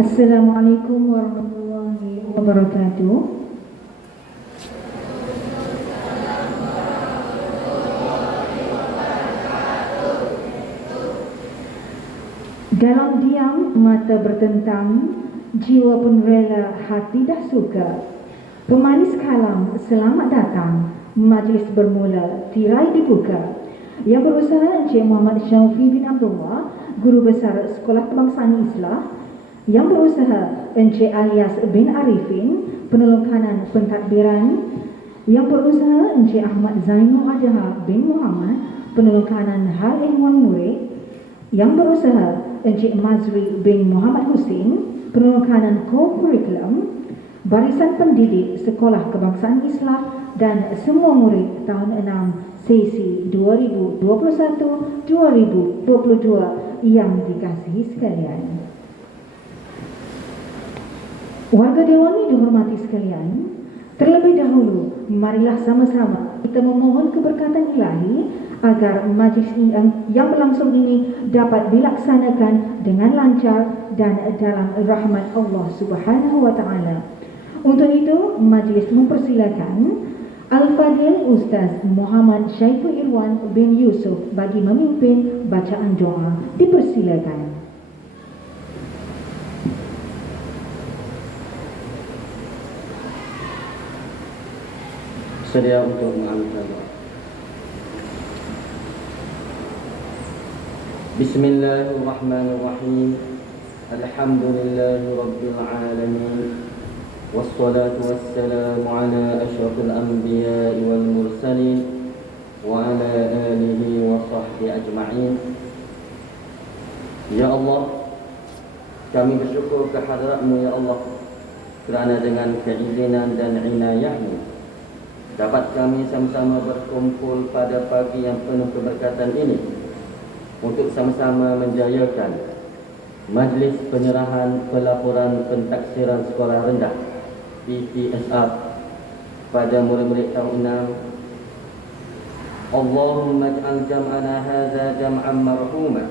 Assalamualaikum warahmatullahi wabarakatuh. Dalam diam mata bertentang, jiwa pun rela, hati dah suka. Pemanis kalam, selamat datang. Majlis bermula, tirai dibuka. Yang berusaha Encik Muhammad Syaufi bin Abdullah, Guru Besar Sekolah Kebangsaan Islah. Yang berusaha Encik Alias bin Arifin, Penolong Kanan Pentadbiran. Yang berusaha Encik Ahmad Zainul Adha bin Muhammad, Penolong Kanan Hal Ehwan Murid. Yang berusaha Encik Mazri bin Muhammad Husin, Penolong Kanan Co-Curriculum. Barisan Pendidik Sekolah Kebangsaan Islah dan semua murid tahun 6 sesi 2021-2022 yang dikasihi sekalian. Warga Dewan yang dihormati sekalian, terlebih dahulu marilah sama-sama kita memohon keberkatan ilahi agar majlis yang berlangsung ini dapat dilaksanakan dengan lancar dan dalam rahmat Allah Subhanahu wa taala. Untuk itu, majlis mempersilakan Al-Fadil Ustaz Muhammad Syaiful Irwan bin Yusuf bagi memimpin bacaan doa. Dipersilakan. Sedia untuk mengambil doa. Bismillahirrahmanirrahim. Alhamdulillahi rabbil alamin. Wassalatu wassalamu ala asyrafil anbiya'i wal mursalin wa ala alihi wa sahbihi ajma'in. Ya Allah, kami bersyukur kehadrat-Mu ya Allah, kerana dengan keizinan dan inayah-Mu dapat kami sama-sama berkumpul pada pagi yang penuh keberkatan ini untuk sama-sama menjayakan majlis penyerahan pelaporan pentaksiran sekolah rendah PTSR pada murid-murid tahun 6. Allahumma ij'al jam'ana hadza jam'an marhuma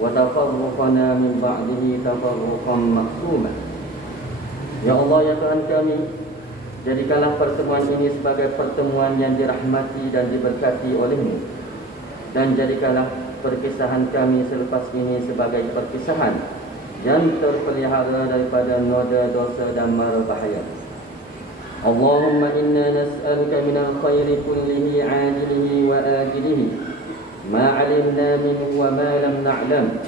wa tafarruqana min ba'dihi tafarruqan maqsuma. Ya Allah, ya Tuhan kami, jadikanlah pertemuan ini sebagai pertemuan yang dirahmati dan diberkati oleh-Mu, dan jadikanlah perpisahan kami selepas ini sebagai perpisahan yang terpelihara daripada noda dosa dan mara bahaya. Allahumma inna nas'aluka minal khairi kullihi ajilihi wa ajilihi ma 'alimna minhu wa ma lam na'lam,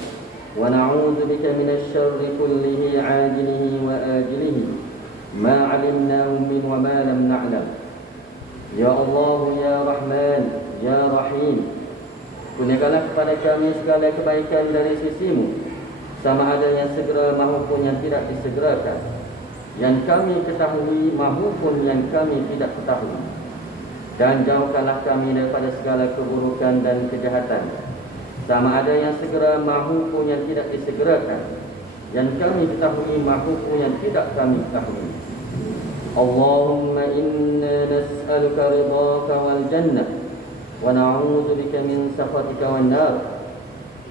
wa na'udzu bika minasy syarri kullihi ajilihi wa ajilihi ma 'alimnahu min wa ma lam na'lam. Ya Allah, ya Rahman, ya Rahim, kurniakanlah kepada kami segala kebaikan dari sisi-Mu, sama ada yang segera maupun yang tidak disegerakan, yang kami ketahui maupun yang kami tidak ketahui. Dan jauhkanlah kami daripada segala keburukan dan kejahatan, sama ada yang segera maupun yang tidak disegerakan, yang kami ketahui maupun yang tidak kami ketahui. Allahumma inna nas'aluka ridhaka wal jannah wa na'udzu bika min sakhatika wan nar.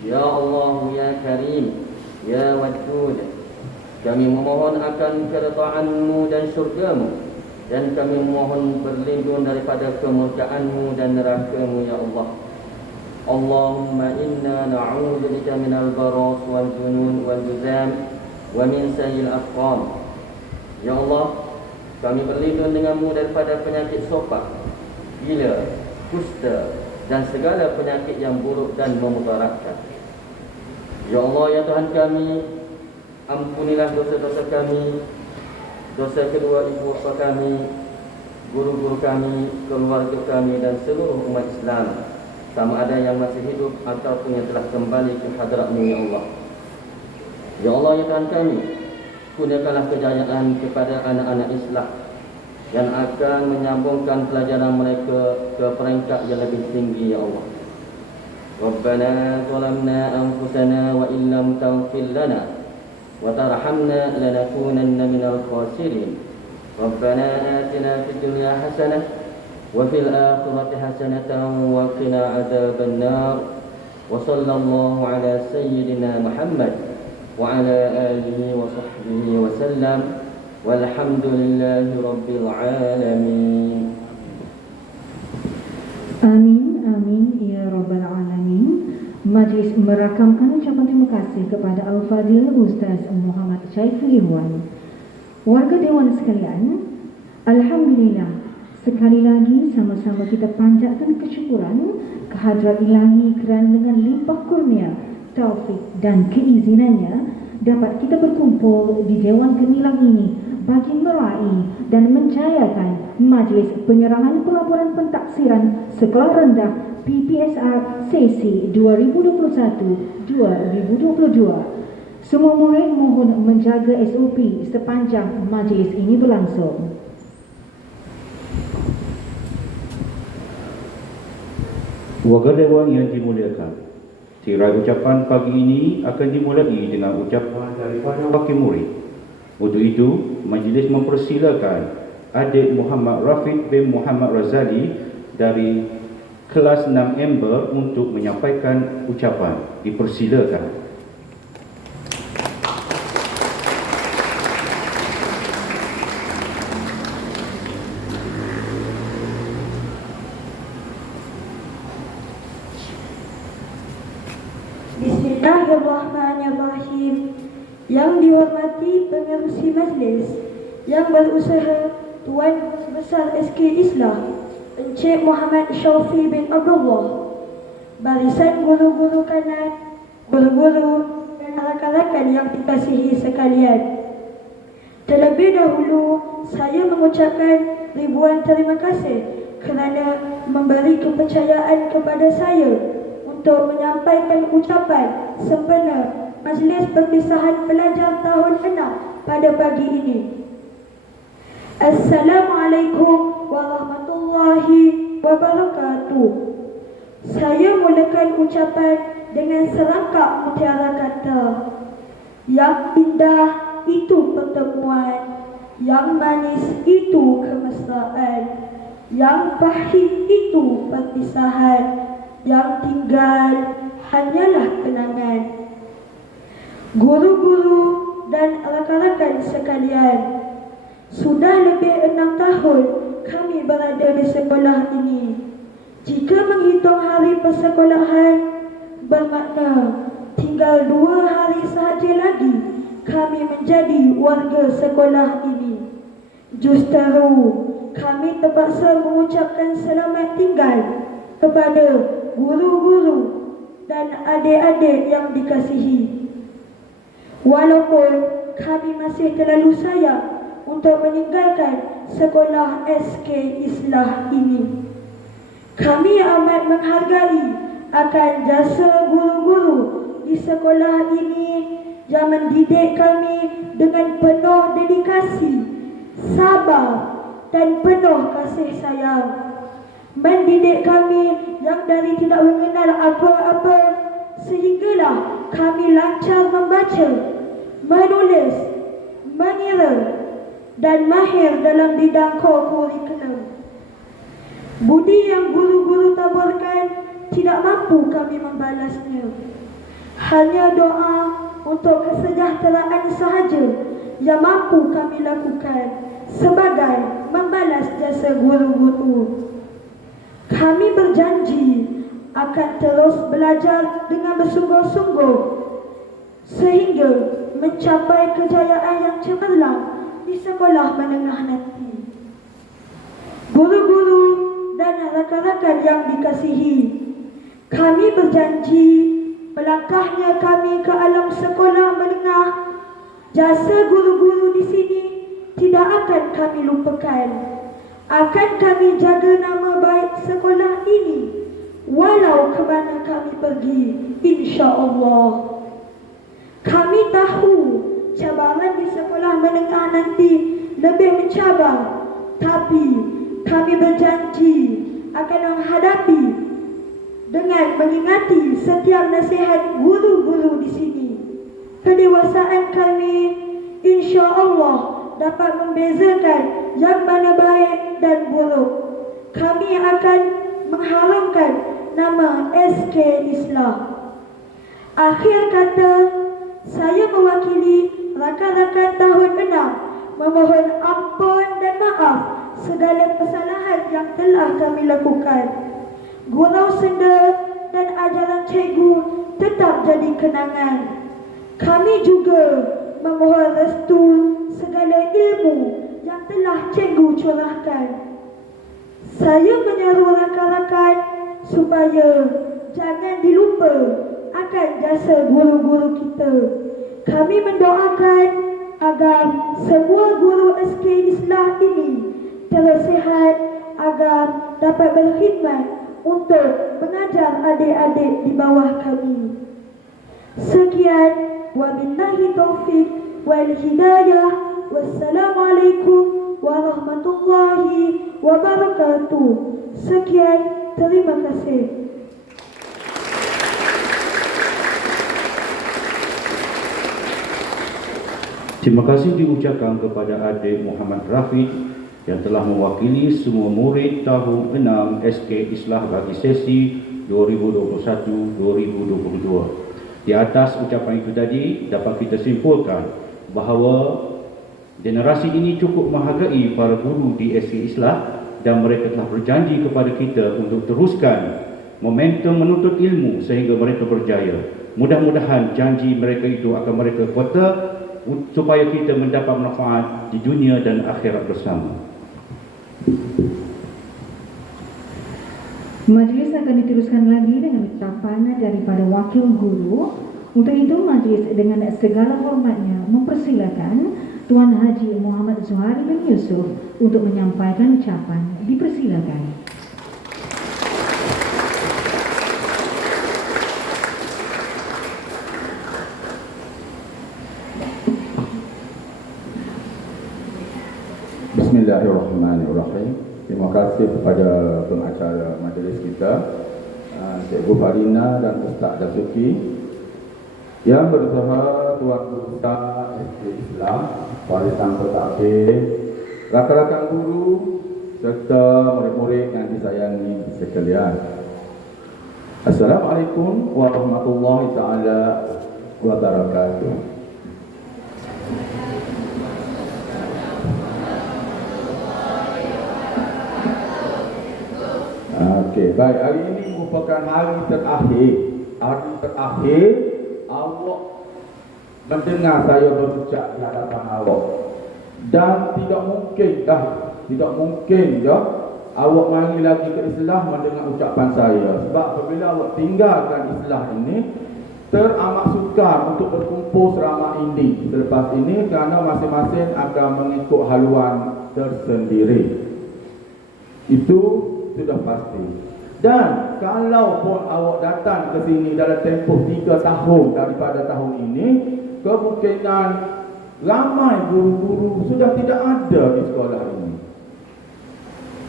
Ya Allah, ya Karim, ya Wadud, kami memohon akan keridhaan-Mu dan syurga-Mu, dan kami memohon berlindung daripada kemurkaan-Mu dan neraka-Mu ya Allah. Allahumma inna na'udzu bika minal baras wal junun wal juzam wa min sayyi'il afqam. Ya Allah, kami berlindung dengan-Mu daripada penyakit sopak, gila, kusta dan segala penyakit yang buruk dan memudaratkan. Ya Allah, ya Tuhan kami, ampunilah dosa-dosa kami, dosa kedua ibu bapa kami, guru-guru kami, keluarga kami dan seluruh umat Islam, sama ada yang masih hidup ataupun yang telah kembali ke hadrat-Mu ya Allah. Ya Allah, ya Tuhan kami, kurniakanlah kejayaan kepada anak-anak Islam yang akan menyambungkan pelajaran mereka ke peringkat yang lebih tinggi ya Allah. Rabbana zalamna anfusana wa illam taghfir lana wa tarhamna lanakunanna minal khasirin. Rabbana atina fid dunya hasanah wa fil akhirati hasanatan wa qina adzabannar. Wa sallallahu ala sayyidina Muhammad وعلى آله وصحبه وسلم والحمد لله رب العالمين. Amin, amin, ya Rabbal Alamin. Majlis merakamkan ucapan terima kasih kepada Al-Fadhil Ustaz Muhammad Syaiful Irwan. Warga Dewan sekalian, Alhamdulillah, sekali lagi sama-sama kita panjatkan kesyukuran kehadrat ilahi kerana dengan limpah kurnia, taufik dan keizinannya dapat kita berkumpul di Dewan Gemilang ini bagi meraih dan menjayakan majlis penyerahan pelaporan pentaksiran sekolah rendah PPSR sesi 2021-2022. Semua murid mohon menjaga SOP sepanjang majlis ini berlangsung. Warga Dewan yang dimuliakan, tirai ucapan pagi ini akan dimulai dengan ucapan daripada wakil murid. Untuk itu, majlis mempersilakan adik Muhammad Rafiq bin Muhammad Razali dari kelas 6 Amber untuk menyampaikan ucapan. Dipersilakan. Bismillahirrahmanirrahim. Yang dihormati pengerusi majlis, yang berusaha Tuan Besar SK Islah Encik Muhammad Syaufi bin Abdullah, barisan guru-guru kanan, guru-guru dan rakan-rakan yang dikasihi sekalian. Terlebih dahulu, saya mengucapkan ribuan terima kasih kerana memberi kepercayaan kepada saya untuk menyampaikan ucapan sempena Majlis Perpisahan Pelajar Tahun 6 pada pagi ini. Assalamualaikum warahmatullahi wabarakatuh. Saya mulakan ucapan dengan serangkap mutiara kata. Yang indah itu pertemuan, yang manis itu kemesraan, yang pahit itu perpisahan, yang tinggal hanyalah kenangan. Guru-guru dan rakan-rakan sekalian, sudah lebih 6 tahun kami berada di sekolah ini. Jika menghitung hari persekolahan, bermakna tinggal 2 hari sahaja lagi kami menjadi warga sekolah ini. Justeru, kami terpaksa mengucapkan selamat tinggal kepada guru-guru dan adik-adik yang dikasihi. Walaupun kami masih terlalu sayang untuk meninggalkan sekolah SK Islah ini, kami amat menghargai akan jasa guru-guru di sekolah ini yang mendidik kami dengan penuh dedikasi, sabar dan penuh kasih sayang. Mendidik kami yang dari tidak mengenal apa-apa sehinggalah kami lancar membaca, menulis, mengira dan mahir dalam bidang kurikulum. Budi yang guru-guru taburkan tidak mampu kami membalasnya. Hanya doa untuk kesejahteraan sahaja yang mampu kami lakukan sebagai membalas jasa guru-guru. Kami berjanji akan terus belajar dengan bersungguh-sungguh sehingga mencapai kejayaan yang cemerlang di sekolah menengah nanti. Guru-guru dan rakan-rakan yang dikasihi, kami berjanji melangkahnya kami ke alam sekolah menengah, jasa guru-guru di sini tidak akan kami lupakan. Akan kami jaga nama baik sekolah ini walau ke mana kami pergi, insya-Allah. Kami tahu cabaran di sekolah menengah nanti lebih mencabar, tapi kami berjanji akan menghadapi dengan mengingati setiap nasihat guru-guru di sini. Kedewasaan kami insya-Allah dapat membezakan yang mana baik dan buruk. Kami akan mengharumkan nama SK Islah. Akhir kata, saya mewakili rakan-rakan tahun 6 memohon ampun dan maaf segala kesalahan yang telah kami lakukan. Gurau senda dan ajaran cikgu tetap jadi kenangan. Kami juga memohon restu segala ilmu yang telah cikgu curahkan. Saya menyeru rakan-rakan supaya jangan dilupa akan jasa guru-guru kita. Kami mendoakan agar semua guru SK Islah ini terus sihat agar dapat berkhidmat untuk mengajar adik-adik di bawah kami. Sekian, wabillahi taufik wal hidayah. Wassalamualaikum warahmatullahi wabarakatuh. Sekian, terima kasih. Terima kasih diucapkan kepada adik Muhammad Rafiq yang telah mewakili semua murid tahun 6 SK Islah bagi sesi 2021-2022. Di atas ucapan itu tadi dapat kita simpulkan bahawa generasi ini cukup menghargai para guru di SK Islah dan mereka telah berjanji kepada kita untuk teruskan momentum menuntut ilmu sehingga mereka berjaya. Mudah-mudahan janji mereka itu akan mereka kota supaya kita mendapat manfaat di dunia dan akhirat bersama. Majlis akan diteruskan lagi dengan ucapan daripada wakil guru. Untuk itu, majlis dengan segala hormatnya mempersilakan Tuan Haji Muhammad Zuhari bin Yusuf untuk menyampaikan ucapan. Dipersilakan. Bismillahirrahmanirrahim. Terima kasih kepada pengacara majlis kita, Cikgu Farina dan Ustaz Dasuki, yang berusaha Tuan Guru Besar SK Islam, warisan pentakhir, rakan-rakan guru serta murid-murid yang disayangi sekalian. Assalamualaikum warahmatullahi taala wabarakatuh. Okey, baik, hari ini merupakan hari terakhir. Hari terakhir awak mendengar saya berucap di hadapan awak. Dan tidak mungkin dah awak mari lagi ke Islam mendengar ucapan saya. Sebab apabila awak tinggalkan Islam ini, teramat sukar untuk berkumpul selama ini. Selepas ini kerana masing-masing akan mengikut haluan tersendiri. Itu sudah pasti. Dan kalau pun awak datang ke sini dalam tempoh 3 tahun daripada tahun ini, kemungkinan ramai guru-guru sudah tidak ada di sekolah ini.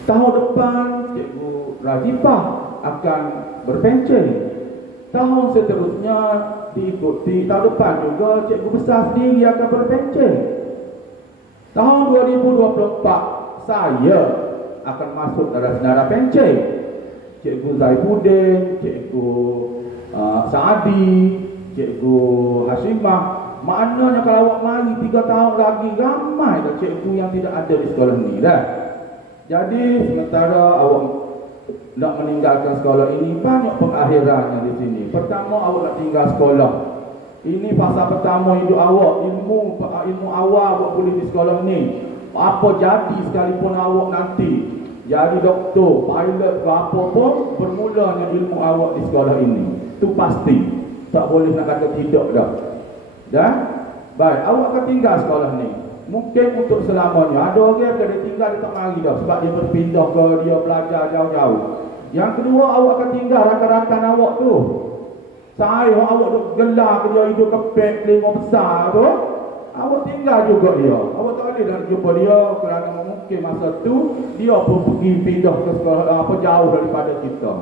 Tahun depan Cikgu Razifah akan berpencen. Tahun seterusnya diikuti, tahun depan juga Cikgu Besar sendiri akan berpencen. Tahun 2024 saya akan masuk dalam senarai pencen. Cikgu Zaifuddin, Cikgu Saadi, Cikgu Hashimah. Maknanya kalau awak mari 3 tahun lagi, ramai dah cikgu yang tidak ada di sekolah ni dah. Jadi sementara awak nak meninggalkan sekolah ini, banyak pengakhirannya di sini. Pertama, awak nak tinggal sekolah. Ini fasa pertama hidup awak. Ilmu awal awak boleh di sekolah ni. Apa jadi sekalipun awak nanti jadi doktor, pilot ke apa pun, bermulanya ilmu awak di sekolah ini. Itu pasti. Tak boleh nak kata tidak dah. Dan baik, awak akan tinggal sekolah ni. Mungkin untuk selamanya. Ada orang yang dia tinggal, dia tak mari dah sebab dia berpindah ke, dia belajar jauh-jauh. Yang kedua, awak akan tinggal rakan-rakan awak tu. Saya awak duk gelar kerja hidup kepek, kelima besar tu, awak tinggal juga dia. Awak tak boleh nak jumpa dia kerana mungkin masa tu dia pun pergi pindah ke sekolah apa jauh daripada kita.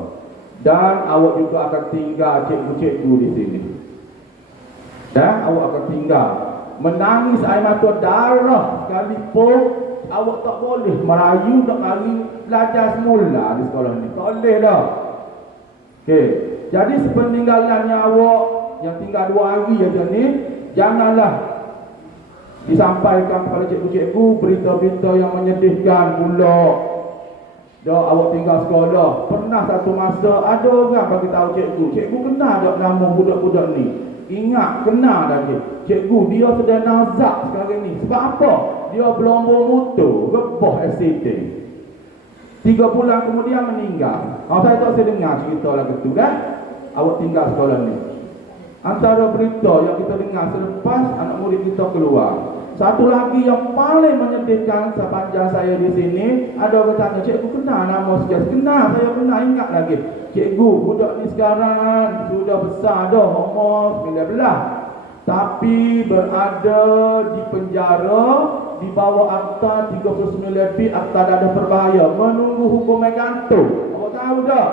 Dan awak juga akan tinggal cikgu-cikgu di sini. Dan awak akan tinggal menangis air mata darah sekalipun awak tak boleh merayu nak mari belajar semula di sekolah ni. Tak boleh dah. Okey. Jadi sepeninggalannya awak yang tinggal 2 hari aja ni, janganlah disampaikan kepada cikgu-cikgu berita-berita yang menyedihkan pula. Dah awak tinggal sekolah, pernah satu masa ada orang bagi tahu cikgu kenal tak nama budak-budak ni. Ingat, kenal lagi. Cikgu dia sedang nazak sekarang ni. Sebab apa? Dia berlomba motor, rebah accident. 3 bulan kemudian meninggal. Saya tak saya dengar cerita lagu tu kan. Awak tinggal sekolah ni. Antara berita yang kita dengar selepas anak murid kita keluar. Satu lagi yang paling menyedihkan sepanjang saya di sini, ada orang tanya, cikgu kenal nama sekian? Kenal, saya kenal, ingat lagi. Cikgu, budak ni sekarang sudah besar dah, umur 19. Tapi berada di penjara di bawah akta 39B, akta dadah berbahaya, menunggu hukuman gantung. Awak tahu tak?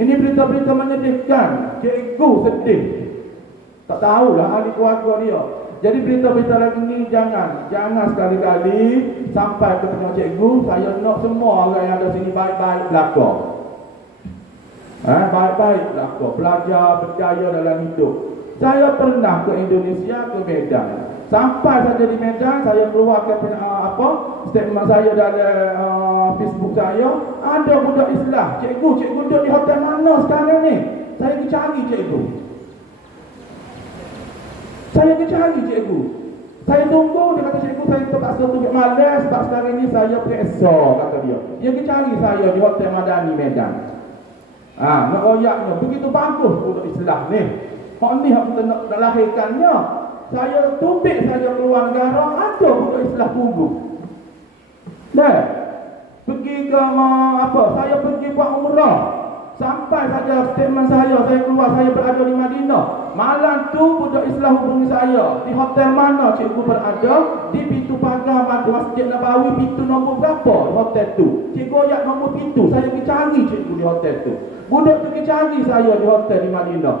Ini berita-berita menyedihkan. Cikgu sedih. Tak tahulah ahli keluarga dia. Jadi berita-berita lagi ni jangan sekali-kali sampai ke tengah cikgu. Saya nak semua orang yang ada sini baik-baik belakang. Baik-baik belakang. Belajar, berjaya dalam hidup. Saya pernah ke Indonesia, ke Medan. Sampai saja di Medan, saya keluarkan statement saya dalam Facebook saya. Ada budak Islam. Cikgu duduk di hotel mana sekarang ni? Saya pergi cari cikgu. Saya tunggu, dia kata cikgu saya terpaksa tunjuk malas sebab sekarang ni saya periksa, kata dia. Dia pergi cari saya di Hotel Madani Medan. Nak royaknya, begitu bagus budak Islam ni. Hak ni hak kita nak lahirkannya. Saya tubik saja keluar negara, ada budak Islam tunggu. Dah. Pergi ke saya pergi buat umrah. Sampai saja statement saya keluar, saya berada di Madinah. Malam tu budak Islam hubungi saya. Di hotel mana cikgu berada? Di pintu pagar Masjid Nabawi, pintu nombor berapa hotel tu? Cikgu ayat nombor pintu. Saya pergi cari cikgu di hotel tu. Budak tu pergi cari saya di hotel di Madinah.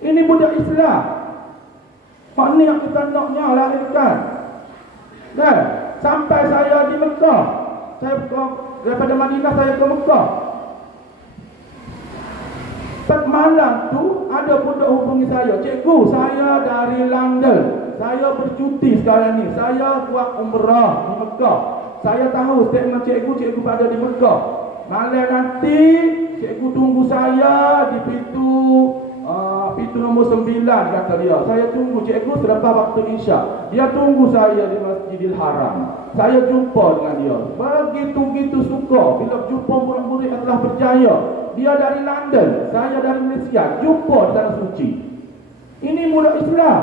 Ini budak Islam. Hak ni yang kita naknya lahirkan. Dan sampai saya di Mekah. Daripada Madinah saya ke Mekah. Malam tu ada budak hubungi saya. Cikgu, saya dari London. Saya bercuti sekarang ni. Saya buat umrah di Mekah. Saya tahu statement cikgu berada di Mekah. Malam nanti cikgu tunggu saya di pintu nombor 9, kata dia. Saya tunggu cikgu selepas waktu Isyak. Dia tunggu saya di Masjidil Haram. Saya jumpa dengan dia. Begitu suka bila jumpa murid-murid yang telah berjaya. Dia dari London, saya dari Malaysia. Jumpa di tanah suci. Ini budak Islam.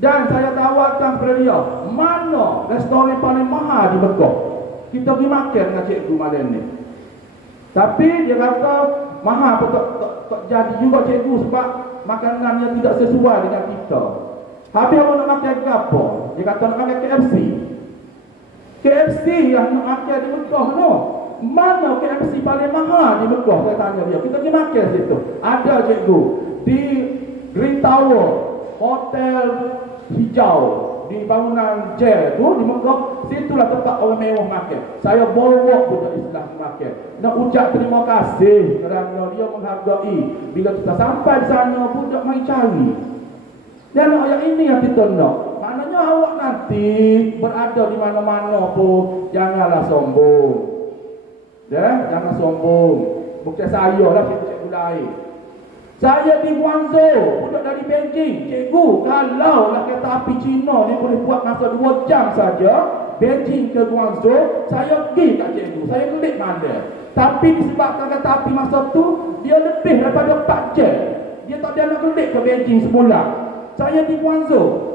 Dan saya tawarkan kepada dia, mana restoran paling mahal di Mekah? Kita pergi makan dengan cikgu malam ni. Tapi dia kata mahal pun tak jadi juga cikgu sebab makanannya tidak sesuai dengan kita. Habis awak nak makan ke apa? Dia kata nak makan KFC. KFC yang nak makan di Mekah no. Mana KFC paling mahal di Mekah? Saya tanya dia. Kita pergi makan situ. Ada cikgu di Green Tower, hotel hijau di bangunan J tu di Mekah. Situlah tempat orang mewah makan. Saya bawa budak Islam makan. Nak ucap terima kasih kerana dia menghargai. Bila kita sampai di sana, budak mari cari. Dan ayat ini yang kita nak. Maknanya awak nanti berada di mana-mana pun janganlah sombong. Jangan sombong. Bukan saya lah cikgu lain. Saya di Guangzhou, budak dari Beijing. Cikgu, kalau lah kereta api Cina ni boleh buat masa 2 jam saja, Beijing ke Guangzhou, saya pergi kat cikgu. Saya kelik mana. Tapi disebabkan kereta api masa tu, dia lebih daripada 4 jam. Dia tak ada nak kelik ke Beijing semula. Saya di Guangzhou.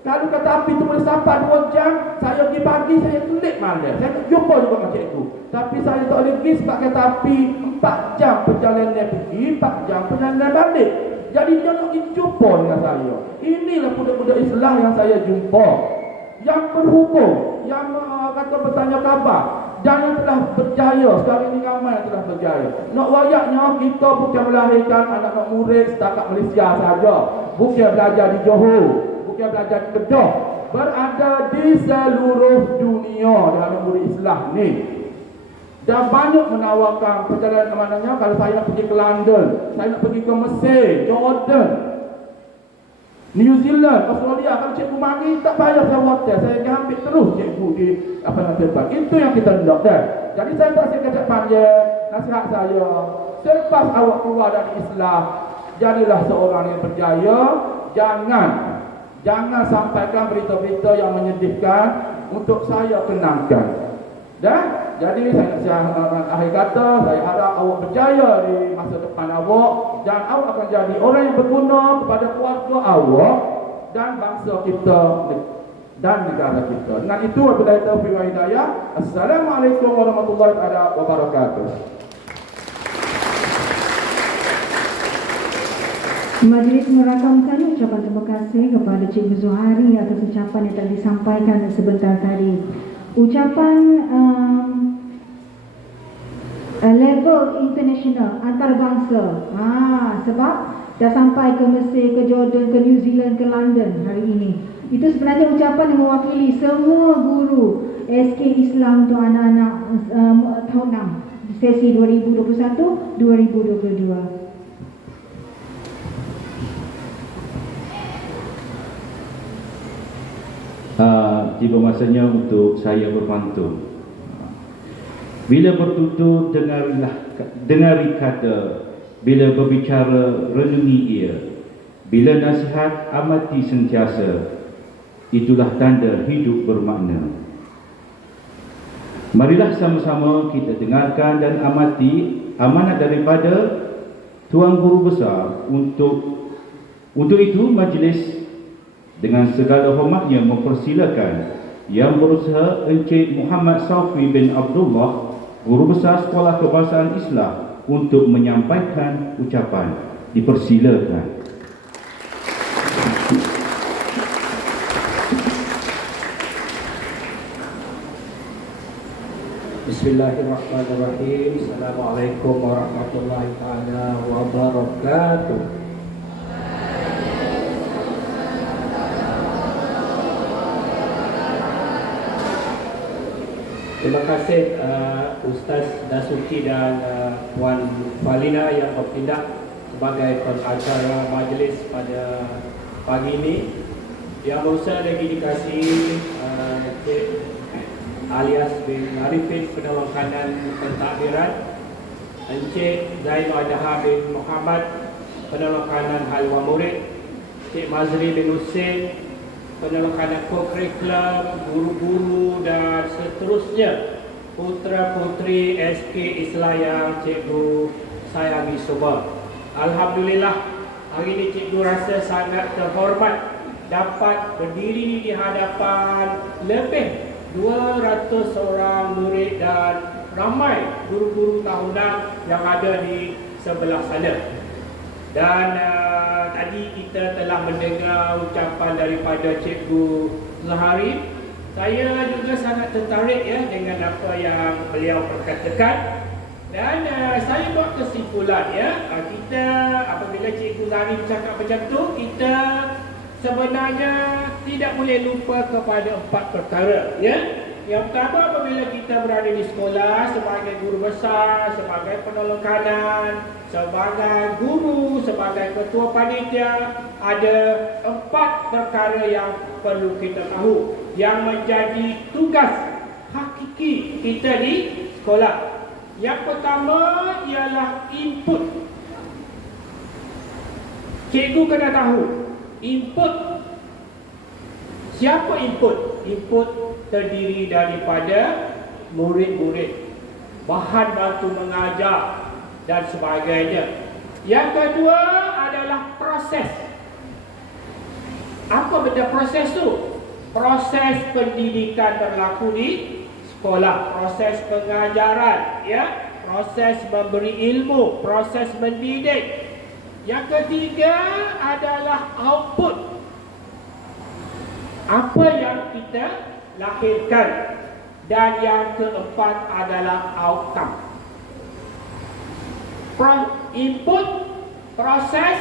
Kalau kereta api tu boleh sampai 2 jam, saya pergi pagi, saya kelik malam. Saya tak jumpa juga dengan cikgu. Tapi saya tak boleh pergi sebab kereta api 4 jam perjalanan pergi, 4 jam perjalanan balik. Jadi dia nak pergi jumpa dengan saya. Inilah budak-budak Islam yang saya jumpa. Yang berhubung, yang kata bertanya khabar. Dan yang telah berjaya, sekarang ini ramai yang telah berjaya. Nak wayaknya, kita bukan melahirkan anak-anak murid setakat Malaysia saja. Bukan belajar di Johor. Belajar di Kedah, berada di seluruh dunia dalam murid Islam ni. Dan banyak menawarkan perjalanan ke mananya. Kalau saya nak pergi ke London, saya nak pergi ke Mesir, Jordan. New Zealand, Australia, kalau cikgu mari tak payah saya hotel, saya akan ambil terus cikgu di tempat. Itu yang kita nak dah. Jadi saya tak sekejap panjang nasihat saya. Selepas awak keluar dari Islam, jadilah seorang yang berjaya. Jangan sampaikan berita-berita yang menyedihkan untuk saya kenangkan. Dah? Jadi saya akhir kata, saya harap awak berjaya di masa depan awak dan awak akan jadi orang yang berguna kepada keluarga awak dan bangsa kita dan negara kita. Dengan itu, wabillahi taufiq wal hidayah. Assalamualaikum warahmatullahi wabarakatuh. Majlis merakamkan ucapan terima kasih kepada Cikgu Zuhari atas ucapan yang telah disampaikan sebentar tadi. Ucapan level international antarabangsa. Sebab dah sampai ke Mesir, ke Jordan, ke New Zealand, ke London hari ini. Itu sebenarnya ucapan yang mewakili semua guru SK Islam untuk anak-anak tahun 6 sesi 2021-2022. Tiba masanya untuk saya berpantun. Bila bertutur dengari kata, bila berbicara renungi ia, bila nasihat amati sentiasa, itulah tanda hidup bermakna. Marilah sama-sama kita dengarkan dan amati amanat daripada Tuan Guru Besar. Untuk itu majlis dengan segala hormatnya mempersilakan Yang Berusaha Encik Muhammad Saufi bin Abdullah, Guru Besar Sekolah Kebangsaan Islam, untuk menyampaikan ucapan. Dipersilakan. Bismillahirrahmanirrahim. Assalamualaikum warahmatullahi taala wabarakatuh. Terima kasih Ustaz Dasuki dan Puan Falina yang bertindak sebagai pengacara majlis pada pagi ini. Yang Berusaha lagi dikasih Encik alias bin Arifin penolong kanan pentadbiran, Encik Zainul Adha bin Muhammad penolong kanan halwa murid, Encik Mazri bin Husin penolong kanan co-curriculum, guru-guru dan seterusnya, putra-putri SK Islam yang cikgu sayangi semua. Alhamdulillah, hari ini cikgu rasa sangat terhormat dapat berdiri di hadapan lebih 200 orang murid dan ramai guru-guru tahunan yang ada di sebelah sana. Dan tadi kita telah mendengar ucapan daripada Cikgu Zuhari. Saya juga sangat tertarik dengan apa yang beliau perkatakan. Dan saya buat kesimpulan kita apabila Cikgu Zuhari bercakap macam tu, kita sebenarnya tidak boleh lupa kepada 4 perkara. Yang pertama, apabila kita berada di sekolah sebagai guru besar, sebagai penolong kanan, sebagai guru, sebagai ketua panitia, ada 4 perkara yang perlu kita tahu yang menjadi tugas hakiki kita di sekolah. Yang pertama ialah input. Cikgu kena tahu input. Siapa input? Input terdiri daripada murid-murid, bahan bantu mengajar dan sebagainya. Yang kedua adalah proses. Apa benda proses tu? Proses pendidikan berlaku di sekolah, proses pengajaran, proses memberi ilmu, proses mendidik. Yang ketiga adalah output. Apa yang kita lahirkan. Dan yang keempat adalah outcome. Input, proses,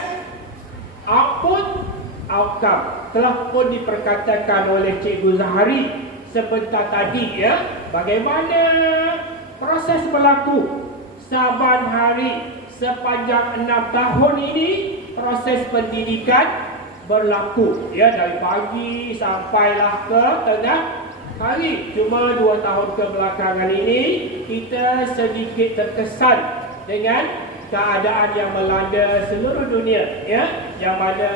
output, outcome. Telah pun diperkatakan oleh Cikgu Zuhari sebentar tadi bagaimana proses berlaku saban hari sepanjang 6 tahun ini, proses pendidikan berlaku ya dari pagi sampailah ke tengah hari. Cuma 2 tahun kebelakangan ini kita sedikit terkesan dengan keadaan yang melanda seluruh dunia ya, yang mana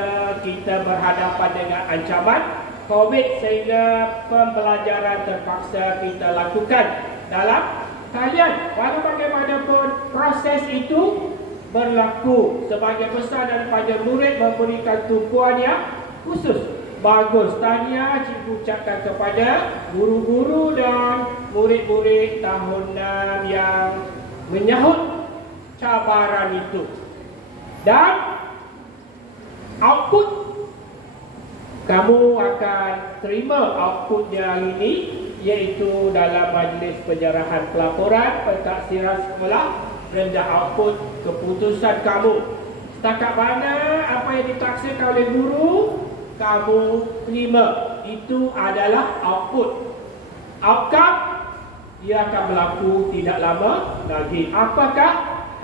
kita berhadapan dengan ancaman COVID sehingga pembelajaran terpaksa kita lakukan dalam talian. Walau bagaimanapun proses itu berlaku, sebagai besar daripada murid memberikan tumpuan yang khusus. Bagus, tahniah cikgu ucapkan kepada guru-guru dan murid-murid tahun 6 yang menyahut cabaran itu. Dan output, kamu akan terima outputnya hari ini, iaitu dalam majlis penyerahan pelaporan pentaksiran sekolah rendah output keputusan kamu. Setakat mana apa yang ditaksirkan oleh guru, kamu terima. Itu adalah output. Outcome, ia akan berlaku tidak lama lagi. Apakah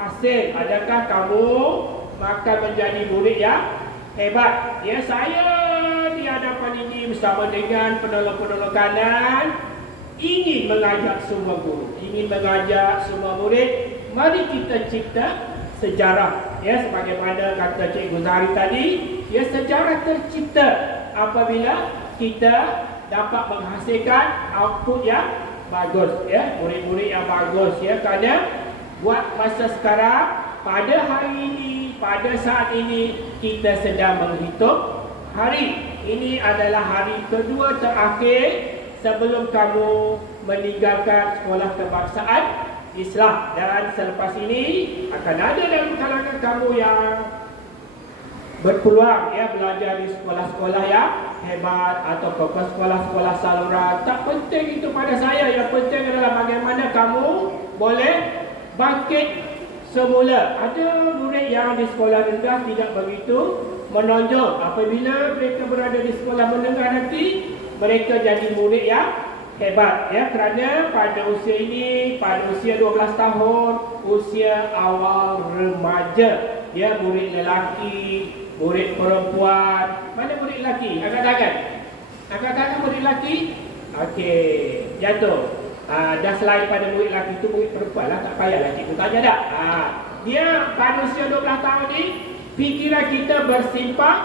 hasil? Adakah kamu akan menjadi murid yang hebat? Ya, saya di hadapan ini bersama dengan penolong-penolong kanan ingin mengajak semua guru, ingin mengajak semua murid, mari kita cipta sejarah. Ya, sebagaimana kata Cikgu Zahari tadi, ya, sejarah tercipta apabila kita dapat menghasilkan output yang bagus, ya, murid-murid yang bagus, ya. Kerana buat masa sekarang, pada hari ini, pada saat ini kita sedang menghitung hari. Ini adalah hari kedua terakhir sebelum kamu meninggalkan sekolah kebangsaan Islam. Dan selepas ini akan ada dalam kalangan kamu yang berpeluang ya belajar di sekolah-sekolah yang hebat atau ke sekolah-sekolah saluran. Tak penting itu pada saya. Yang penting adalah bagaimana kamu boleh bangkit semula. Ada murid yang di sekolah rendah tidak begitu menonjol. Apabila mereka berada di sekolah menengah nanti, mereka jadi murid yang hebat ya, kerana pada usia ini, pada usia 12 tahun, usia awal remaja, dia murid lelaki, murid perempuan. Mana murid lelaki? Angkat tangan. Angkat tangan murid lelaki. Okey, jatuh. Dah selain pada murid lelaki itu murid perempuan lah, tak payahlah cikgu tanya dah. Dia pada usia 12 tahun ni, fikiran kita bersimpang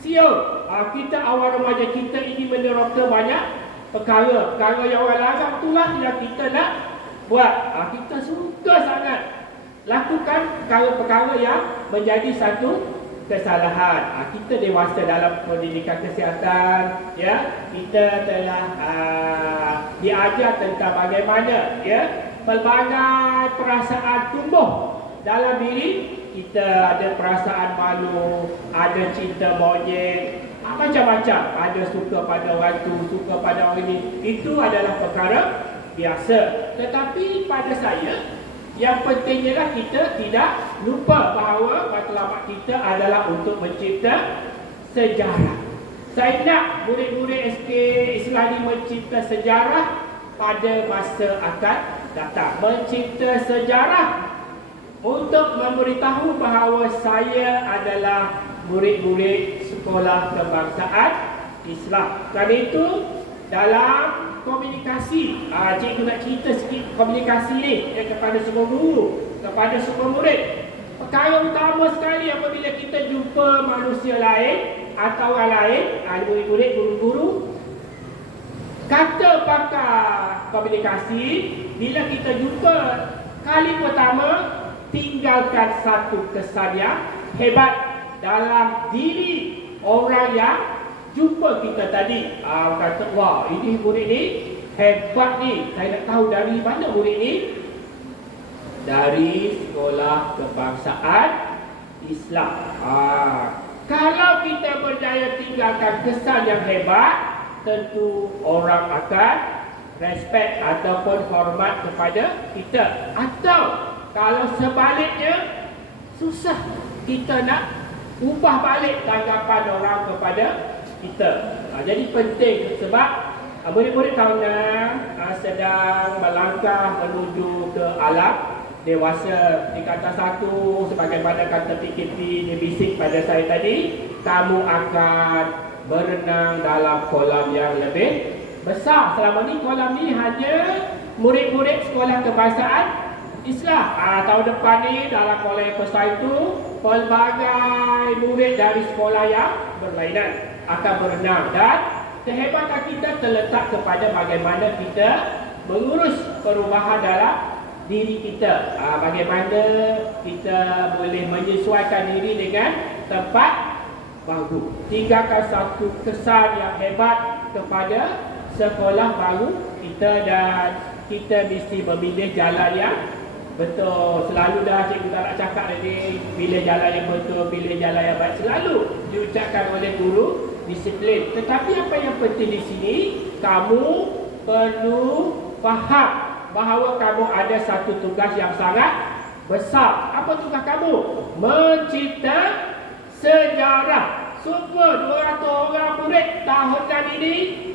siur. Kita awal remaja kita ini meneroka banyak perkara yang orang larang itulah yang kita nak buat. Kita suka sangat lakukan perkara-perkara yang menjadi satu kesalahan. Kita dewasa dalam pendidikan kesihatan, ya, kita telah diajar tentang bagaimana ya pelbagai perasaan tumbuh dalam diri kita. Ada perasaan malu, ada cinta monyet, macam-macam. Ada suka pada orang tu, suka pada orang ini. Itu adalah perkara biasa. Tetapi pada saya, yang pentingnya lah kita tidak lupa bahawa matlamat kita adalah untuk mencipta sejarah. Saya nak murid-murid SK Islam ini mencipta sejarah pada masa akan datang. Mencipta sejarah untuk memberitahu bahawa saya adalah murid-murid sekolah kebangsaan Islam. Kerana itu dalam komunikasi, cikgu nak cerita sikit komunikasi ni kepada semua guru, kepada semua murid. Perkara utama sekali apabila kita jumpa manusia lain atau orang lain, murid-murid, guru-guru, kata pakar komunikasi, bila kita jumpa kali pertama, tinggalkan satu kesan yang hebat dalam diri orang yang jumpa kita tadi. Kata, wah, ini murid ni hebat ni. Saya nak tahu dari mana murid ni? Dari sekolah kebangsaan Islam. Kalau kita berjaya tinggalkan kesan yang hebat, tentu orang akan respect ataupun hormat kepada kita. Atau kalau sebaliknya, susah kita nak ubah balik tanggapan orang kepada kita. Jadi penting sebab murid-murid tahun 6 sedang melangkah menuju ke alam dewasa tingkatan 1, sebagaimana kata PKP dia bisik pada saya tadi, kamu akan berenang dalam kolam yang lebih besar. Selama ni kolam ni hanya murid-murid sekolah kebangsaan Islam. Tahun depan ni dalam kolam yang besar itu pelbagai murid dari sekolah yang berlainan akan berenang, dan kehebatan kita terletak kepada bagaimana kita mengurus perubahan dalam diri kita. Bagaimana kita boleh menyesuaikan diri dengan tempat baru. Tinggalkan satu kesan yang hebat kepada sekolah baru kita, dan kita mesti memilih jalan yang betul. Selalu dah cikgu tak nak cakap tadi, pilih jalan yang betul, pilih jalan yang baik. Selalu diucapkan oleh guru disiplin. Tetapi apa yang penting di sini, kamu perlu faham bahawa kamu ada satu tugas yang sangat besar. Apa tugas kamu? Mencipta sejarah. Semua 200 orang murid tahunan ini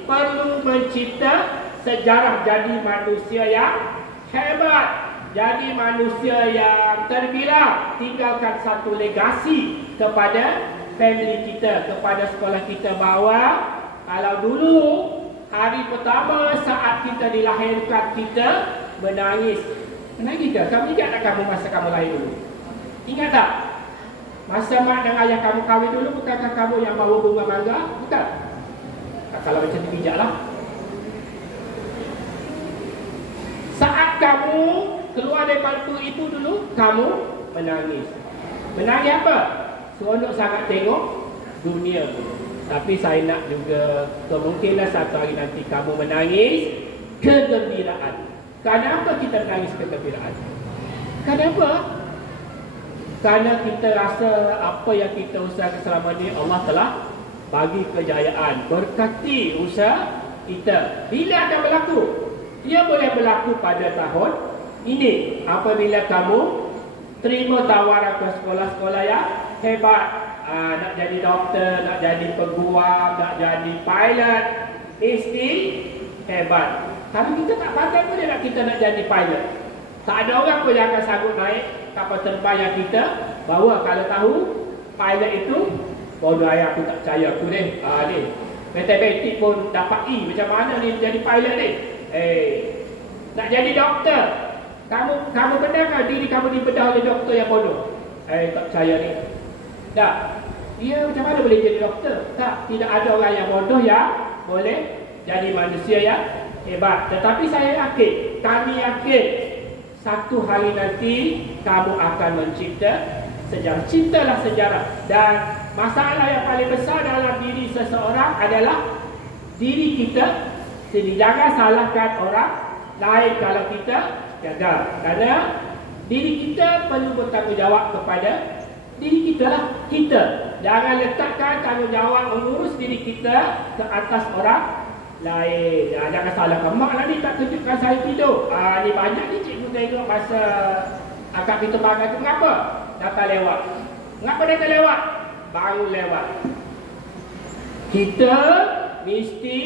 perlu mencipta sejarah, jadi manusia yang hebat, jadi manusia yang terbilang, tinggalkan satu legasi kepada family kita, kepada sekolah kita, bahawa kalau dulu hari pertama saat kita dilahirkan kita menangis. Menangis ke? Kamu ingat tak kamu masa kamu lahir dulu? Ingat tak? Masa mak dan ayah kamu kahwin dulu, bukankah kamu yang bawa bunga mangga? Bukan? Kalau macam tu bijaklah. Saat kamu keluar daripada ibu dulu, kamu menangis. Menangis apa? Seronok sangat tengok dunia. Tapi saya nak juga, kemungkinan satu hari nanti kamu menangis kegembiraan. Kenapa kita menangis kegembiraan? Kenapa? Kerana kita rasa apa yang kita usahakan selama ini Allah telah bagi kejayaan, berkati usaha kita. Bila akan berlaku? Ia boleh berlaku pada tahun ini apabila kamu terima tawaran ke sekolah-sekolah yang hebat. Nak jadi doktor, nak jadi peguam, nak jadi pilot, mesti hebat. Kalau kita tak pandai pun kita nak jadi pilot. Tak ada orang pun yang akan sanggup naik kapal terbang yang kita bawa. Kalau tahu pilot itu, bodoh ayah, aku tak percaya aku ni. Ni matematik pun dapat E, macam mana ni jadi pilot ni? Nak jadi doktor, kamu benarkah diri kamu dibedah oleh doktor yang bodoh? Tak percaya ni. Tak. Dia macam mana boleh jadi doktor? Tak, tidak ada orang yang bodoh yang boleh jadi manusia yang hebat. Tetapi saya yakin, kami yakin, satu hari nanti kamu akan mencipta sejarah. Ciptalah sejarah. Dan masalah yang paling besar dalam diri seseorang adalah diri kita sendiri. Jangan salahkan orang lain kalau kita gagal. Kerana diri kita perlu bertanggungjawab kepada diri kita lah. Kita jangan letakkan tanggungjawab mengurus diri kita ke atas orang lain. Jangan salahkan mak lah ni tak kejutkan saya tidur. Ni banyak ni cikgu tengok masa akak kita makan tu. Kenapa? Datang lewat. Kenapa datang lewat? Baru lewat. Kita mesti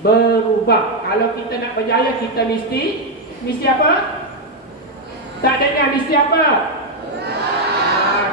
berubah. Kalau kita nak berjaya, kita mesti apa? Tak dengar mesti apa?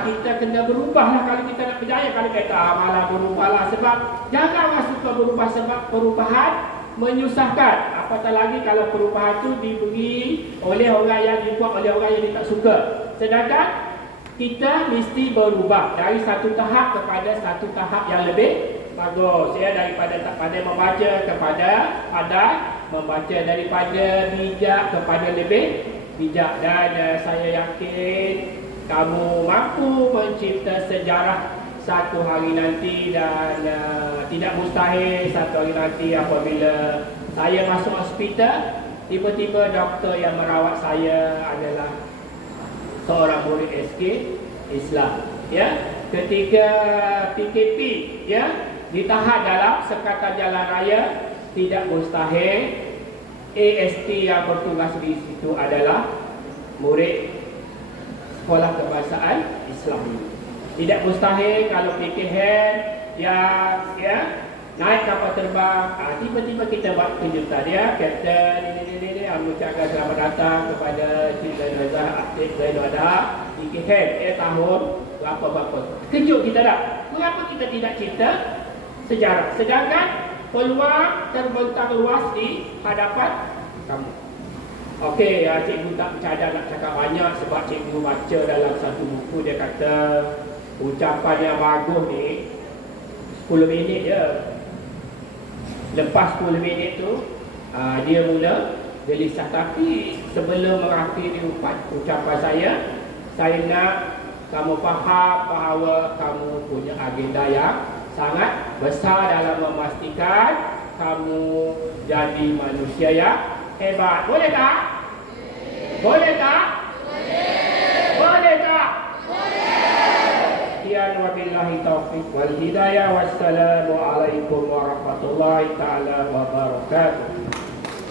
Kita kena berubahlah kalau kita nak berjaya. Kalau kata malah berubahlah, sebab jangan orang suka berubah, sebab perubahan menyusahkan. Apatah lagi kalau perubahan itu diberi oleh orang yang dibuat oleh orang yang tak suka. Sedangkan kita mesti berubah dari satu tahap kepada satu tahap yang lebih bagus. Daripada tak pandai membaca kepada pandai membaca, daripada bijak kepada lebih bijak. Dan saya yakin kamu mampu mencipta sejarah satu hari nanti. Dan tidak mustahil satu hari nanti apabila saya masuk hospital, tiba-tiba doktor yang merawat saya adalah seorang murid SK Islam. Ketika PKP ditahan dalam sekatan jalan raya, tidak mustahil AST yang bertugas di situ adalah murid sekolah kebangsaan Islam. Tidak mustahil kalau PKH yang naik kapal terbang, tiba-tiba kita buat kejutan dia, Kapten ini, mengucapkan selamat datang kepada Cik Zainul Adha di KL tahun berapa-berapa. Kejut kita tak? Mengapa kita tidak cerita sejarah? Sedangkan peluang terbentang luas di hadapan kamu. Okey, cikgu tak bercadang nak cakap banyak sebab cikgu baca dalam satu buku, dia kata ucapan yang bagus ni 10 minit je. Lepas 10 minit tu dia mula gelisah. Tapi sebelum mengakhiri ucapan saya nak kamu faham bahawa kamu punya agenda yang sangat besar dalam memastikan kamu jadi manusia yang hebat. Boleh tak? Boleh tak? Boleh tak? Sekian wabillahi taufiq wal hidayah. Wassalamualaikum warahmatullahi ta'ala wabarakatuh.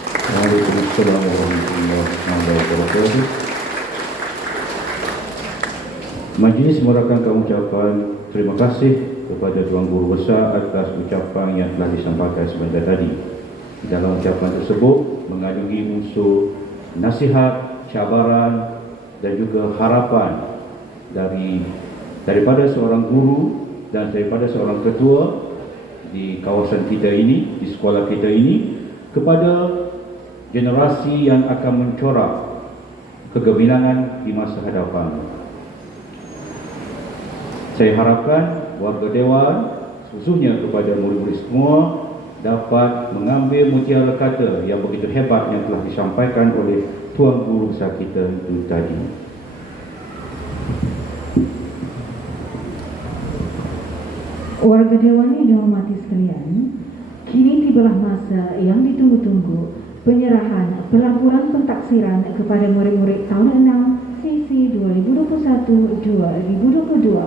Waalaikumsalam warahmatullahi wabarakatuh. Majlis merakamkan ucapan terima kasih kepada Tuan Guru Besar atas ucapan yang telah disampaikan sebentar tadi. Dalam ucapan tersebut mengandungi unsur nasihat, cabaran dan juga harapan daripada seorang guru dan daripada seorang ketua di kawasan kita ini, di sekolah kita ini, kepada generasi yang akan mencorak kegemilangan di masa hadapan. Saya harapkan warga Dewan, khususnya kepada murid-murid semua, dapat mengambil mutiara kata yang begitu hebat yang telah disampaikan oleh Tuan Guru Besar kita itu tadi. Warga Dewan yang dihormati sekalian, kini tibalah masa yang ditunggu-tunggu, penyerahan pelaporan pentaksiran kepada murid-murid tahun 6 sesi 2021-2022.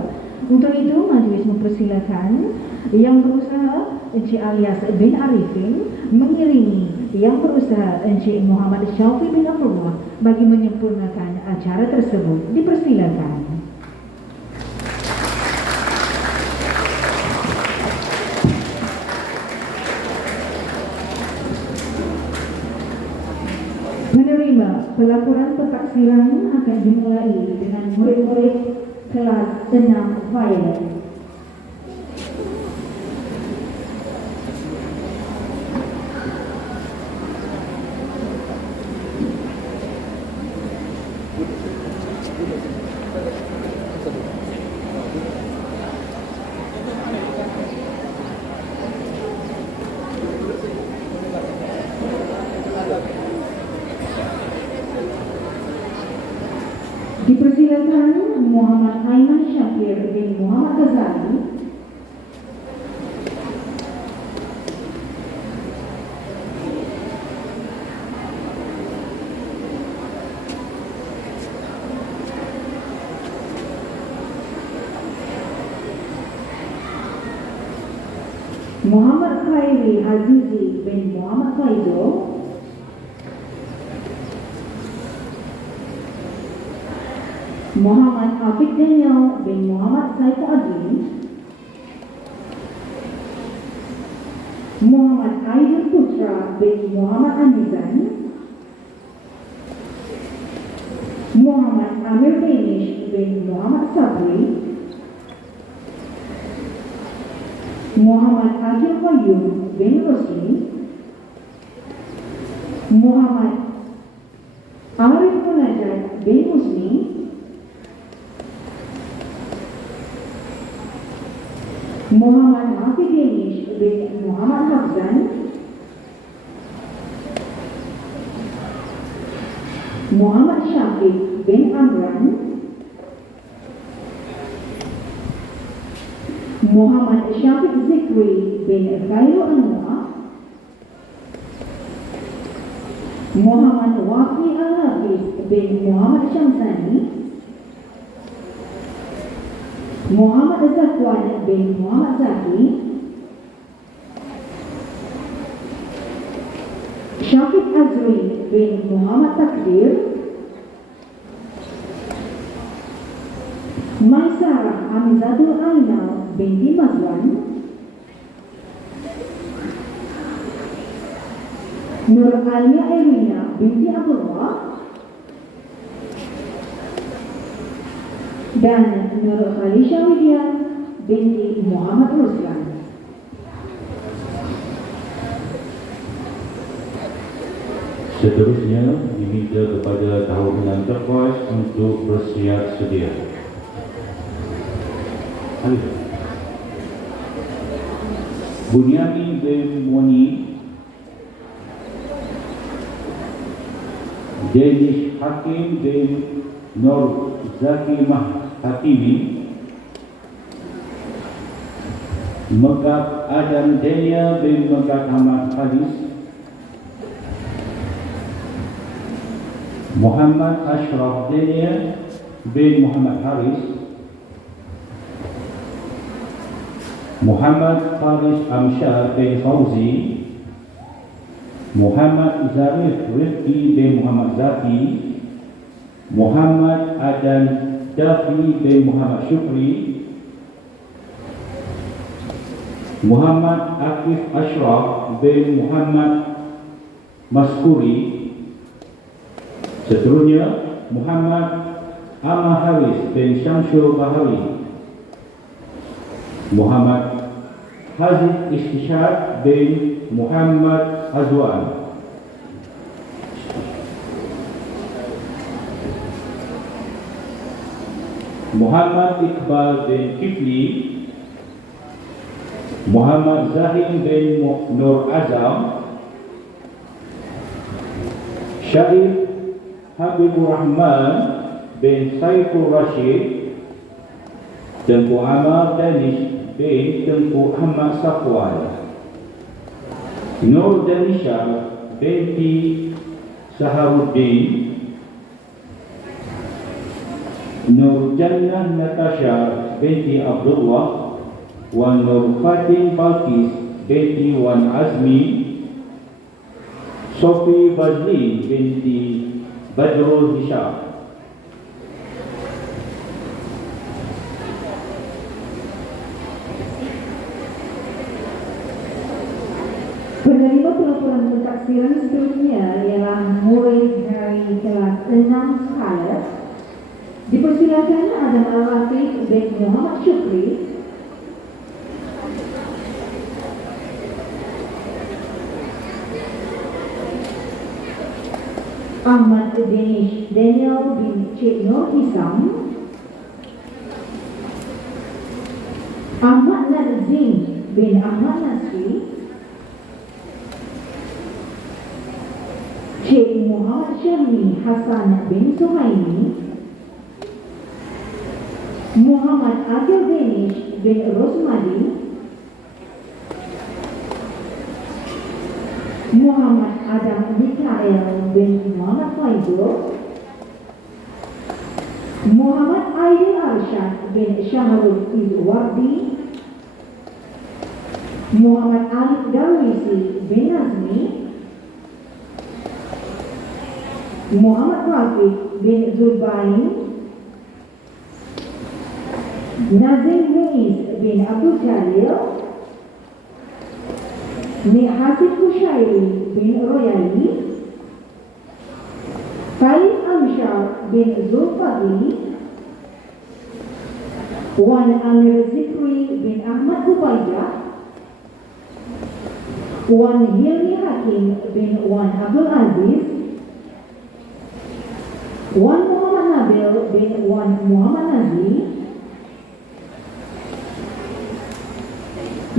Untuk itu, majlis mempersilakan yang berusaha Encik Alias bin Arifin mengiringi yang berusaha Encik Muhammad Syaufi bin Abdullah bagi menyempurnakan acara tersebut. Dipersilakan. Penerima pelaporan pentaksiran akan dimulai dengan murid-murid kelas 6 Violet. Dipersilakan Muhammad Aiman Syakir bin Muhammad Ghazali. Muhammad Khairi Azizi bin Muhammad Faizo. Muhammad Afiq Daniel bin Muhammad Saiful Adli. Muhammad Aidil Putra bin Muhammad Anizan. Muhammad Amir Danish bin Muhammad Sabri. Muhammad Akil Qayyum bin Rosli. Muhammad Arif Munajat bin Musni. Muhammad Hafiz Danish bin Muhammad Hafzan. Muhammad Syafiq bin Amran. Muhammad Syafiq Zikri bin Khairul Anwar. Muhammad Wafi Al-Hafiz bin Muhammad Syamsani. Muhammad Zakwan bin Muhammad Zaki. Syafiq Azri bin Muhammad Takdir. Maisarah Amizatul Ainal binti Mazwan. Nur Alia Erina binti Abdullah dan Nur Khalisha Widya binti Muhammad Ruslan. Seterusnya diminta kepada tahunan terkuas untuk bersiap sedia. Bunyamin bin Moni, Danish Hakim bin Nur Zaki Hatimi, Mekat Adam Dania bin Mekat Ahmad Hadis, Muhammad Ashraf Dania bin Muhammad Haris, Muhammad Faris Amsyar bin Fauzi, Muhammad Zarif Rifki bin Muhammad Zaki, Muhammad Adan Dafi bin Muhammad Syukri, Muhammad Akif Ashraf bin Muhammad Maskuri. Seterusnya Muhammad Ahmad Haris bin Syamsul Bahari, Muhammad Hazid Istishad bin Muhammad Azwan, Muhammad Iqbal bin Kifli, Muhammad Zahid bin Nur Azam, Syarif Habibur Rahman bin Saiful Rashid, Tengku Ahmad Danish bin Tengku Ahmad Safwan, Nur Danisha binti Saharuddin, Nur Jannah Natasha binti Abdullah, Wan Nur Fatin Balkis binti Wan Azmi, Sofi Fazli binti Badrul Hisham. Penerima pelaporan pentaksiran seterusnya ialah murid dari kelas 6 skala. Dipersilakan Adam Al-Latif bin Muhammad Syukri, Ahmad Danish Daniel bin Cik Nur Hisam, Ahmad Nazim bin Ahmad Nasri, Cik Muhammad Syahmi Hasan bin Suhaimi, Muhammad Adil Danish bin Rosmadi, Muhammad Adam Mikael bin Muhammad Faizul, Muhammad Aidil Arsyad bin Syahrul Izwardi, Muhammad Alif Darwisi bin Nazmi, Muhammad Rafiq bin Zulbain, Nazim Muiz bin Abdul Jalil, Nik Hasib Kushairi bin Royali, Khalid Amsyar bin Zulfadli, Wan Amir Zikri bin Ahmad Ubaidah, Wan Hilmi Hakim bin Wan Abdul Aziz, Wan Muhammad Nabil bin Wan Muhammad Nazi,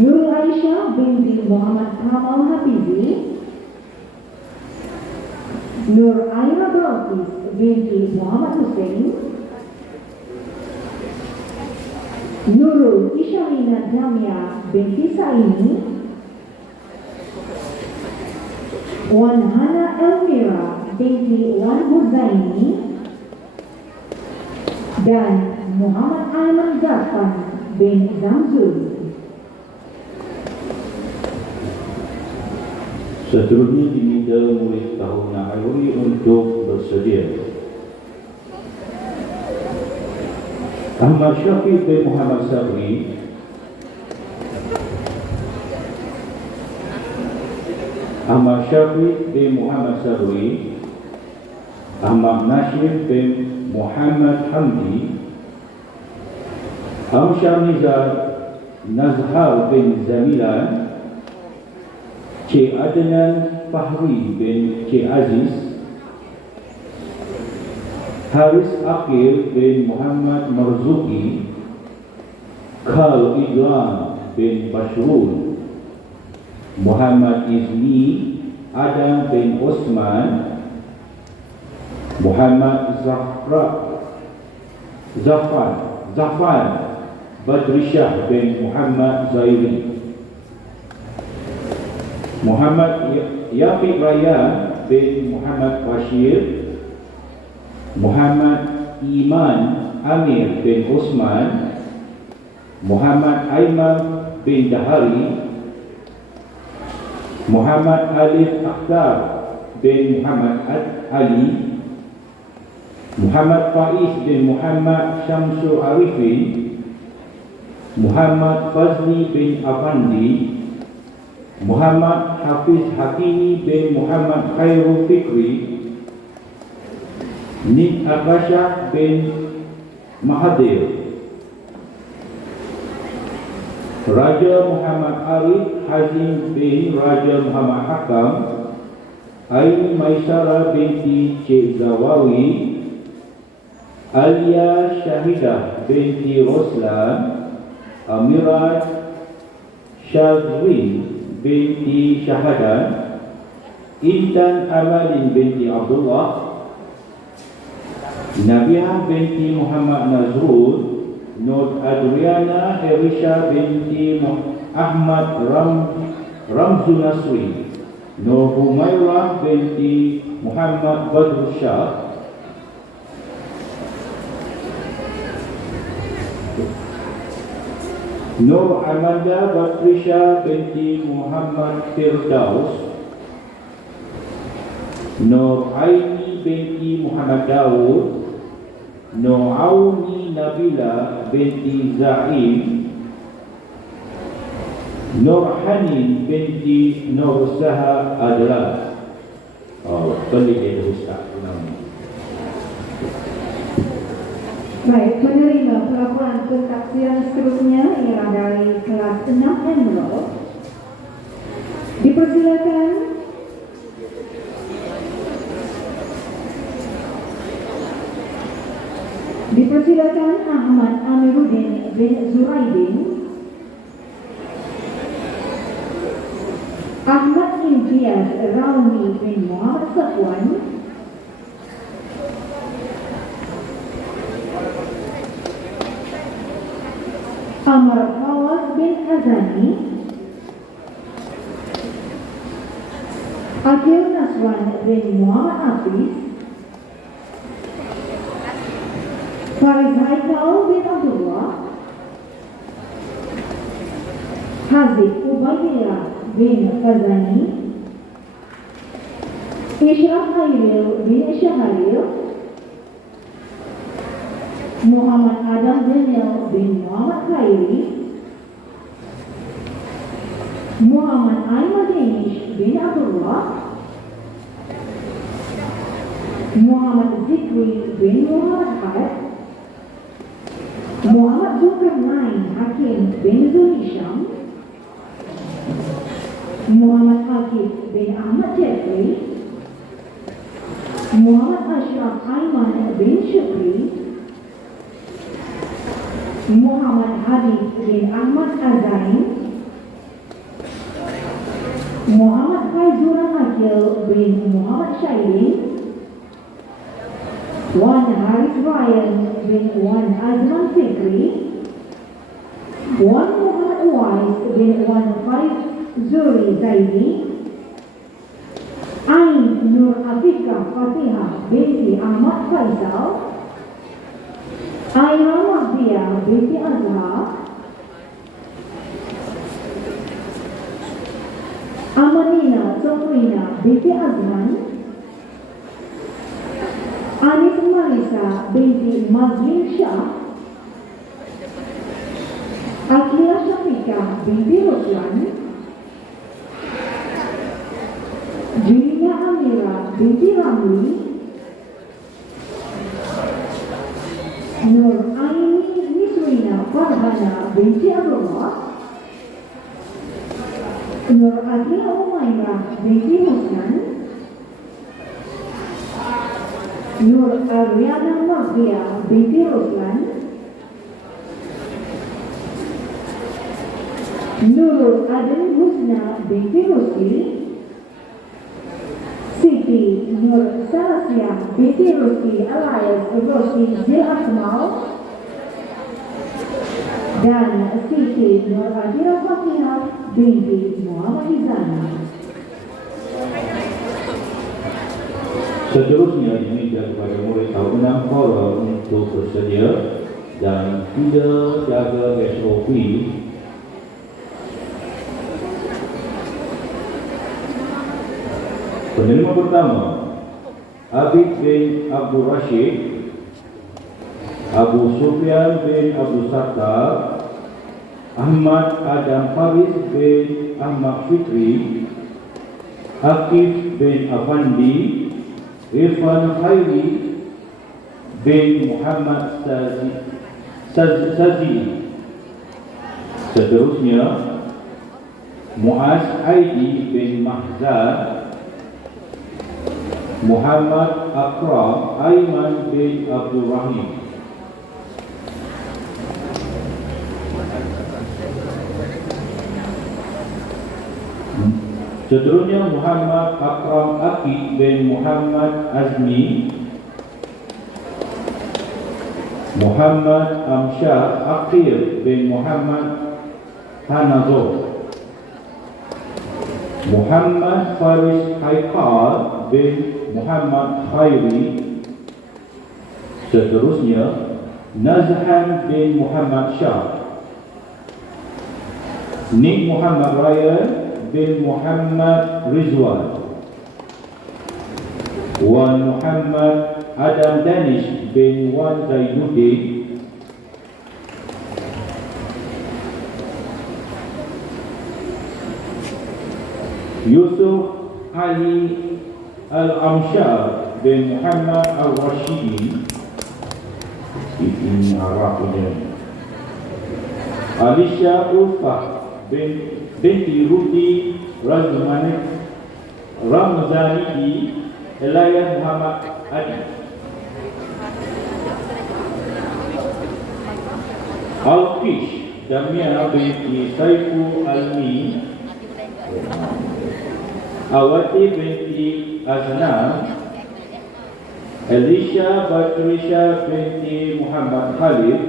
Nurul Aisyah binti Muhammad Kamal Hafizi, Nur Aira Balkis binti Muhammad Hussein, Nurul Isharina Jamia binti Saini, Wan Hana Elmira binti Wan Huzaini, dan Muhammad Aiman Zafan bin Zamzul. Seterusnya diminta murid tahun Na'alwi untuk bersedia. Ahmad Syafiq bin Muhammad Sabri, Ahmad Syafiq bin Muhammad Sarwi, Ahmad Nashir bin Muhammad Hamdi, Amsyamizar Nazhar bin Zamilan, Cik Adnan Fahri bin Cik Aziz, Haris Akil bin Muhammad Marzuki, Khal Idlan bin Bashrul, Muhammad Izni, Adam bin Osman, Muhammad Zafan Badrishah bin Muhammad Zairi, Muhammad Yafiq Raya bin Muhammad Bashir, Muhammad Iman Amir bin Osman, Muhammad Aiman bin Dahari, Muhammad Alif Akhtar bin Muhammad Ali, Muhammad Faiz bin Muhammad Syamsul Arifin, Muhammad Fazli bin Afandi, Muhammad Hafiz Hakimi bin Muhammad Khairul Fikri, Nik Akashah bin Mahathir, Raja Muhammad Arif Hazim bin Raja Muhammad Hakam, Aini Maisara binti Cik Zawawi, Alia Syahidah binti Roslan, Amirat Syazwin binti Syahadan, Intan Amalin binti Abdullah, Nabiah binti Muhammad Nazrul, Nur Adriana Erisha binti Ahmad Ramzu Nasri, Nur Humairah binti Muhammad Badrul Shah, Nur Amanda Batrisha binti Muhammad Firdaus, Nur Aini binti Muhammad Daud, Nur Auni Nabila binti Zaim, Nur Hanin binti Nur Saha adalah pelik dia Ustaz namanya. Baik, menerima pelaporan pentaksiran seterusnya ialah dari kelas 6 Enroll. Dipersilakan Ahmad Amiruddin bin Zuraidin, Ahmad Imtiaz Rauni bin Muhammad Safwan, Amar Fawaz bin Azani, Akil Naswan bin Muhammad Hafiz, Faris Haikal bin Abdullah, Haziq Ubaidillah bin Fazani, Ishraf Hairil bin Syaharil, Muhammad Adam Daniel bin Muhammad Khairi, Muhammad Aiman Danish bin Abdullah, Muhammad Zikri bin Muhammad Had, Muhammad Zulkarnain Hakim bin Zulhisham, Muhammad Akif bin Ahmad Jeffrey, Muhammad Ashraf Aiman bin Shukri, Muhammad Habib bin Ahmad Azain, Muhammad Faizuran Akil bin Muhammad Syairin, Wan Haris Ryan bin Wan Azman Fikri, Wan Muhammad Uwais bin Wan Faiz Zuri Zaidi, Ain Nur Afifah Fatihah binti Ahmad Faisal, Aina Mahdiah binti Azhar, Amanina Sofrina binti Azman, Anis Marisa binti Mazlin Shah, Akila Syafiqah binti Ruslan, Julia Amira binti Ramli, Nur Aini Nisrina Farhana binti Abdullah, Nur Adila Umairah binti Husnan, Nur Ariana Maghia binti Ruslan, Nurul Adil Husna binti Rusli, Siti Nur Salasia binti Rusli alias Rusli Zil Akmal, dan Siti Nur Adila Fatihah binti Muhammad Izani. Seterusnya diminta kepada murid tahun 6 Quora untuk bersedia dan tidak jaga SOP. Penerima pertama, Abid bin Abdul Rashid, Abu Sufyan bin Abdul Sattar, Ahmad Adam Faris bin Ahmad Fitri, Akif bin Afandi, Irfan Khairi bin Muhammad Sazili. Seterusnya, Muaz Aidi bin Mahzad, Muhammad Akram Aiman bin Abdul Rahim. Seterusnya, Muhammad Akram Akid bin Muhammad Azmi, Muhammad Amsyad Akhir bin Muhammad Hanazo, Muhammad Faris Haikal bin Muhammad Khairi. Seterusnya, Nazhan bin Muhammad Shah, Nik Muhammad Ryan bin Muhammad Rizwan, Wan Muhammad Adam Danish bin Wan Zainuddin, Yusuf Ali Al-Amshar bin Muhammad Al-Rashidi, ini Arab ini, Alisha Ulfah binti Rudi Ramzani, Elias Muhammad Adi, Al-Fish Damia binti Saifu Almi, Awati binti Aznan, Elisha Batrisha binti Muhammad Khalid,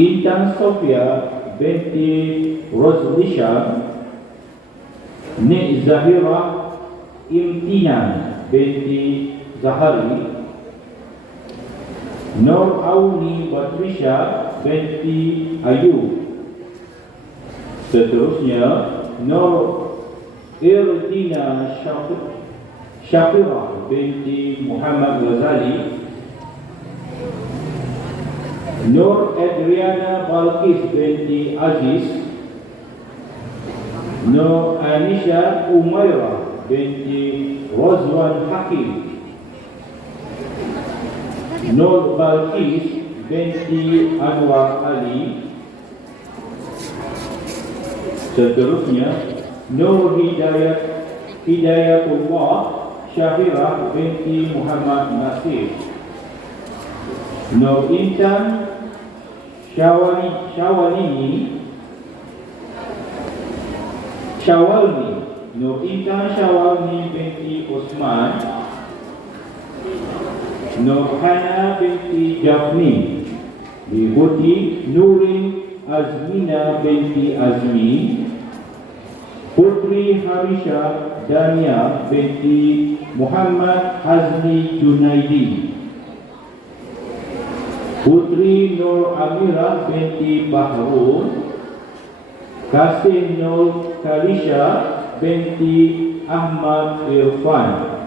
Intan Sofia binti Roslisha, Nik Zahira Imtinan binti Zahari, Nur Auni Batrisha binti Ayub. Seterusnya, Nur Irdina Syafirah binti Muhammad Ghazali, Nur Adriana Balkis binti Aziz, Nur Anisha Umairah binti Rozwan Hakim, Nur Balkis binti Anwar Ali. Seterusnya, Nur Hidayatullah Syafirah binti Muhammad Nasir, Nur Intan Syawalni, Nur Intan Syawalni binti Osman, Nur Hana binti Jafni, diikuti Nurin Azmina binti Azmi, Putri Harisha Dania binti Muhammad Hazmi Junaidi, Putri Nur Amira binti Bahrul, Kasih Nur Kalisha binti Ahmad Irfan,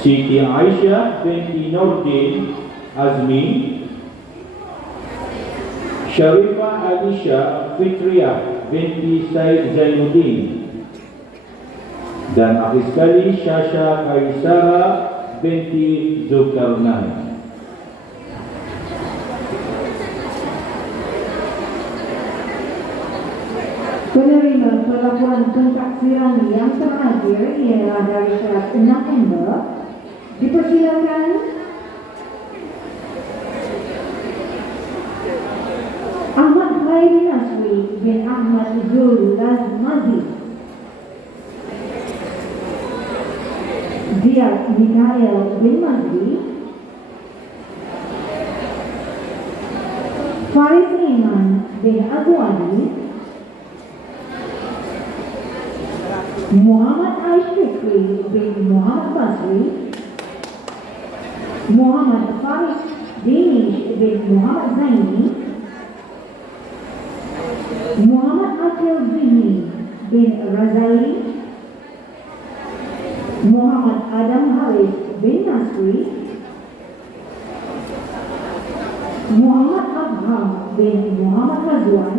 Siti Aisyah binti Nurdin Azmi, Sharifah Alisha Fitriyah binti Said Zainuddin. Dan akhir sekali Syasha Kaisara binti Zulkarnain. Penerima pelaporan pentaksiran yang terakhir ialah dari syarat 6 member. Dipersilakan Ahmad Khairi Nasri bin Ahmad Zul Lazmazi, Ziad Mikael bin Mazdi, Faris Iman bin Abu Ali, Muhammad Aishfikri bin Muhammad Basri, Muhammad Faris Dinish bin Muhammad Zaini, Muhammad Akil Zini bin Razali, Muhammad Adam Haris bin Nasri, Muhammad Abham bin Muhammad Razwan,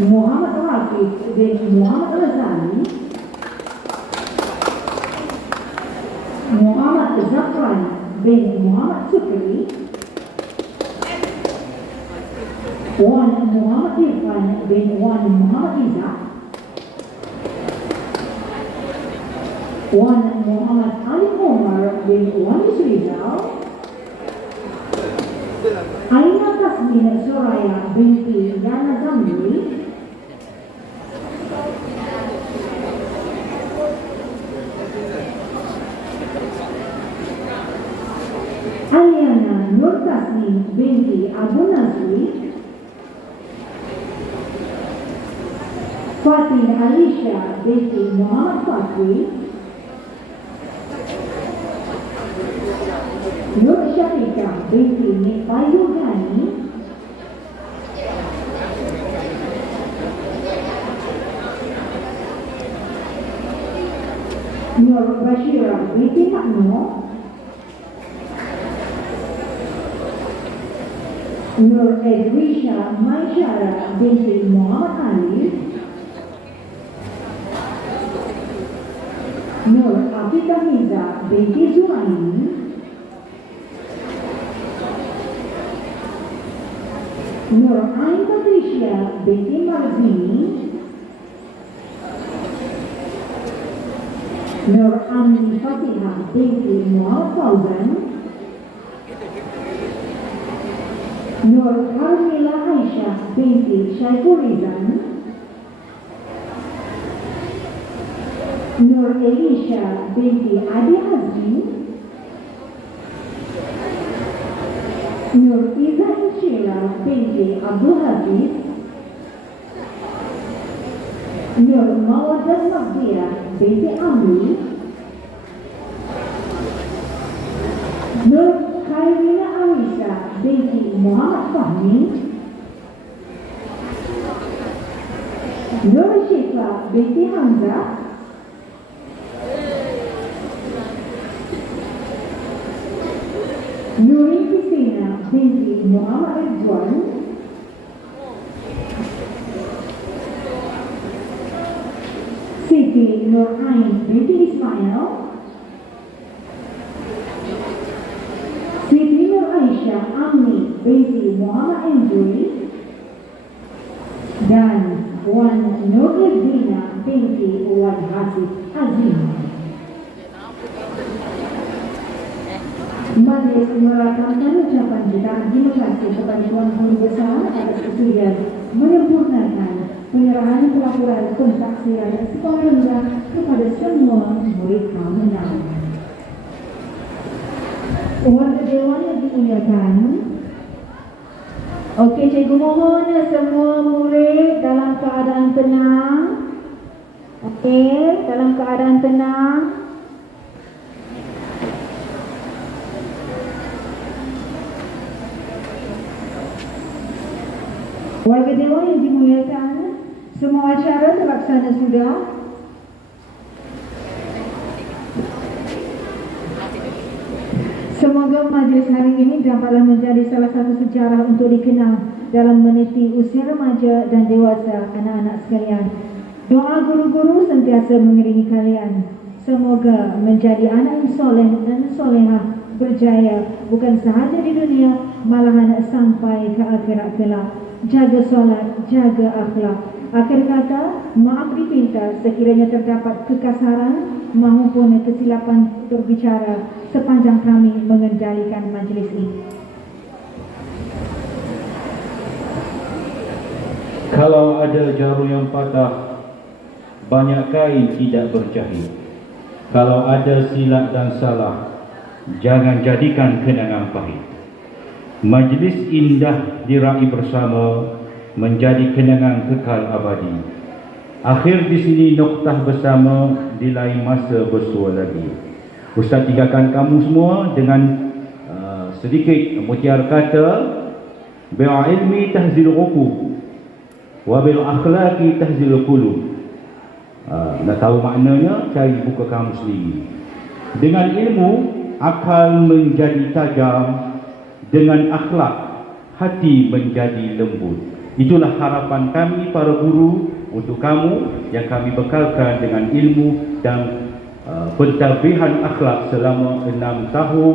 Muhammad Rafiq bin Muhammad Razali, Muhammad Zafran bin Muhammad Sukri, Wan Muhammad Irfan bin Wan Muhammad Izzat, Wan Muhammad Ali Omar bin Wan Rizal, Aina Tasmin Soraya binti Yana Zamri, Aliana Nur Tasmin binti Abu Nasri, Fatin Alisha binti Muhammad Fakri, Nur Syafiqah binti Nifayul Ghani, Nur Bashirah binti Makno, Nur Edwisha Maisyara binti Muhammad Ali, Nur Afifah Miza binti Zuhaini, Nur Ain Patricia binti Marzini, Nur Amni Fatihah binti Muhammad Fauzan, Nur Karmila Aisyah binti Syaiful Rizan, Nur Elisha binti Adi Hazmi, Nur Iza Insyira binti Abdul Hafiz, Nur Mawadah Magdiyah binti Amri, Nur Khairina Arisa binti Muhammad Fahmi, Nur Syifa binti Hamzah, Nuri Kristina binti Muhammad Ridwan, Siti Nur Ain binti Ismail, Siti Nur Aisyah Amni binti Muhammad Andri, dan Wan Nur Izdina binti Wan Hasib Azim. Majlis merakamkan ucapan kita terima kasih kepada Tuan Guru Besar atas kesudian menyempurnakan penyerahan pelaporan pentaksiran sekolah rendah kepada semua murid kaum enam. Warga Dewan yang dimuliakan, okey, cikgu mohon semua murid dalam keadaan tenang. Okey, dalam keadaan tenang. Warga Dewan yang dimuliakan, semua acara terlaksana sudah. Semoga majlis hari ini dapatlah menjadi salah satu sejarah untuk dikenal dalam meniti usia remaja dan dewasa anak-anak sekalian. Doa guru-guru sentiasa mengiringi kalian. Semoga menjadi anak yang soleh dan solehah, berjaya bukan sahaja di dunia, malahan sampai ke akhirat kelak. Jaga solat, jaga akhlak. Akhir kata, maaf dipinta sekiranya terdapat kekasaran maupun kesilapan berbicara sepanjang kami mengendalikan majlis ini. Kalau ada jarum yang patah, banyak kain tidak berjahit. Kalau ada silap dan salah, jangan jadikan kenangan pahit. Majlis indah diraih bersama menjadi kenangan kekal abadi. Akhir di sini noktah bersama, di lain masa bersua lagi. Ustaz tinggalkan kamu semua dengan sedikit mutiara kata, bil ilmi tahzil uqub wa bil akhlaqi tahzil qulub. Nak tahu maknanya, cari buka kamu sendiri. Dengan ilmu akal menjadi tajam, dengan akhlak hati menjadi lembut. Itulah harapan kami para guru untuk kamu yang kami bekalkan dengan ilmu dan pentadbiran akhlak selama 6 tahun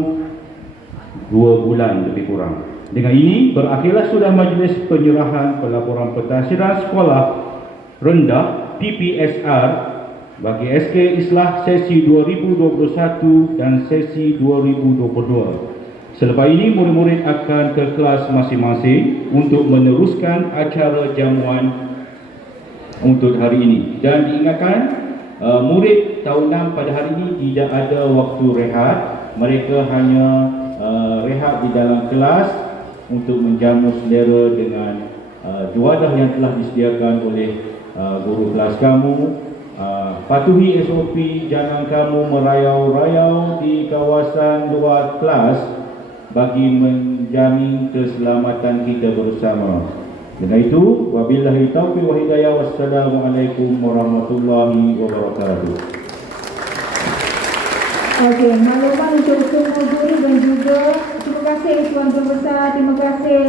2 bulan lebih kurang. Dengan ini berakhirlah sudah majlis penyerahan pelaporan pentadbiran sekolah rendah PPSR bagi SK Islah sesi 2021 dan sesi 2022. Selepas ini murid-murid akan ke kelas masing-masing untuk meneruskan acara jamuan untuk hari ini. Dan diingatkan, murid tahun 6 pada hari ini tidak ada waktu rehat. Mereka hanya rehat di dalam kelas untuk menjamu selera dengan juadah yang telah disediakan oleh guru kelas kamu. Patuhi SOP, jangan kamu merayau-rayau di kawasan luar kelas bagi menjamin keselamatan kita bersama. Dengan itu, wabillahi taufiq wa hidayah, wassalamualaikum warahmatullahi wabarakatuh. Okey, maklumat untuk semua guru dan juga terima kasih Tuan Guru Besar, terima kasih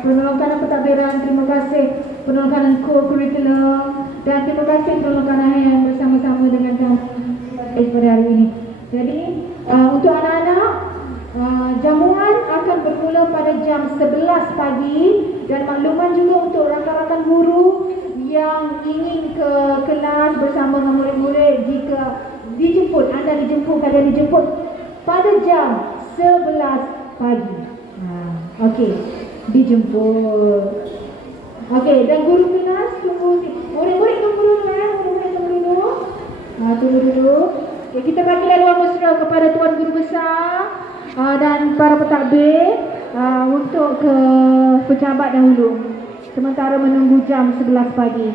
penolakan pentadbiran, terima kasih penolakan co-curriculum dan terima kasih penolakan yang bersama-sama dengan kami pada hari ini. Jadi, untuk anak-anak, jamuan akan bermula pada jam 11 pagi dan makluman juga untuk rakan-rakan guru yang ingin ke kelas bersama dengan murid-murid, jika dijemput, anda dijemput, kalian dijemput pada jam 11 pagi. Okey, dijemput. Okey, dan guru kelas tunggu, murid-murid tunggu dulu murid-murid tunggu dulu. Tunggu dulu. Okay, kita bagi laluan mesra kepada Tuan Guru Besar dan para pentadbir untuk ke pejabat dahulu sementara menunggu jam 11 pagi.